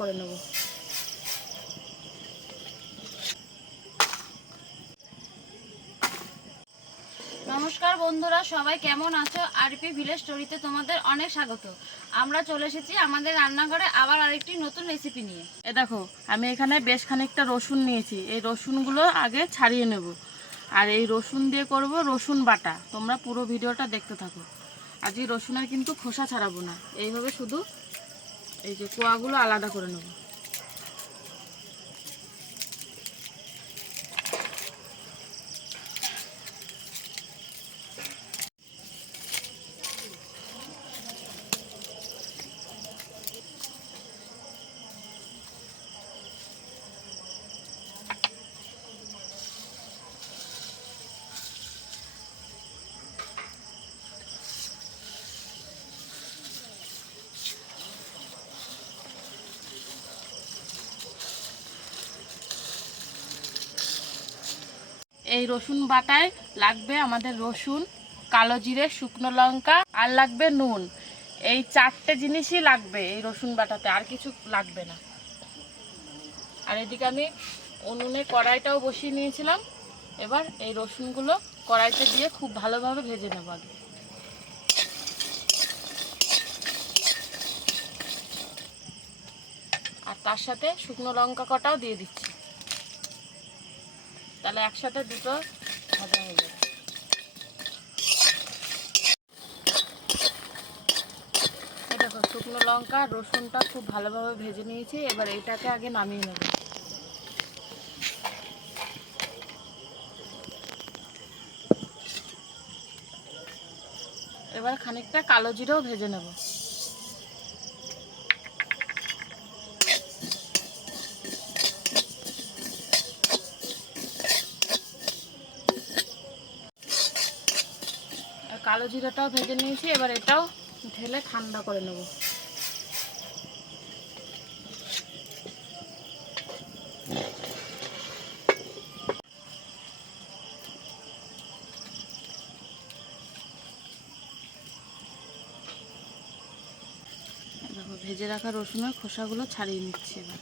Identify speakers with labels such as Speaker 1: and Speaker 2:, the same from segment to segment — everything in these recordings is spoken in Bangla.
Speaker 1: করে নেব। নমস্কার বন্ধুরা, সবাই কেমন আছো? আরপি ভিলেজ স্টোরিতে তোমাদের অনেক স্বাগত। আমরা চলে এসেছি আমাদের রান্নাঘরে আবার আরেকটি নতুন রেসিপি নিয়ে। এ দেখো, আমি এখানে বেশ খানিকটা রসুন নিয়েছি। এই রসুনগুলো আগে ছাড়িয়ে নেব। আর এই রসুন দিয়ে করব রসুন বাটা। তোমরা পুরো ভিডিওটা দেখতে থাকো। আজকে রসুনের কিন্তু খোসা ছাড়াবো না। এইভাবে শুধু এই যে কোয়াগুলো আলাদা করে নেব। এই রসুন বাটায় লাগবে আমাদের রসুন, কালো জিরে, শুকনো লঙ্কা, আর লাগবে নুন। এই চারটে জিনিসই লাগবে এই রসুন বাটাতে, আর কিছু লাগবে না। আর এদিকে আমি উনুনে কড়াইটাও বসিয়ে নিয়েছিলাম। এবার এই রসুনগুলো কড়াইতে দিয়ে খুব ভালোভাবে ভেজে নেব আগে। আর তার সাথে শুকনো লঙ্কা কটাও দিয়ে দিচ্ছি। তাহলে একসাথে দুটো ভাজা হয়ে যাবে। দেখো, শুকনো লঙ্কা, রসুনটা খুব ভালোভাবে ভেজে নিয়েছি, এবার এটাকে আগে নামিয়ে নেব। এবার খানিকটা কালো জিরেও ভেজে নেব। কালো জিরাটাও ভেজে নিয়েছি, এবার এটাও ঢেলে ঠান্ডা করে নেব। ভেজে রাখা রসুনের খোসাগুলো ছাড়িয়ে নিচ্ছি এবার।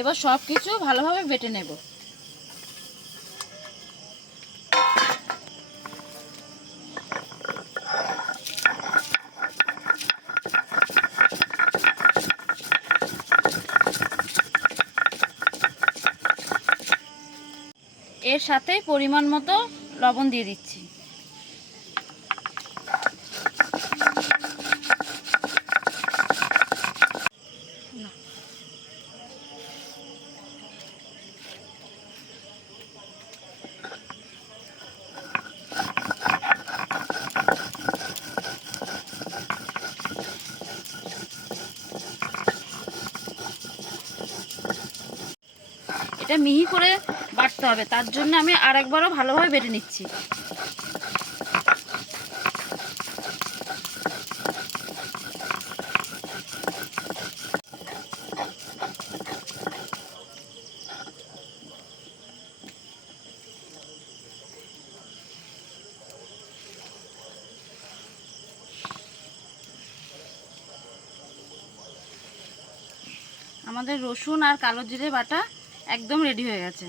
Speaker 1: এবার সব কিছু ভালোভাবে বেটে নেব। এর সাথে পরিমাণ মতো লবণ দিয়ে দিচ্ছি। এটা মিহি করে বাটতে হবে। তার জন্য আমি আর একবারও ভালোভাবে বেটে নিচ্ছি। আমাদের রসুন আর কালো জিরে বাটা একদম রেডি হয়ে গেছে।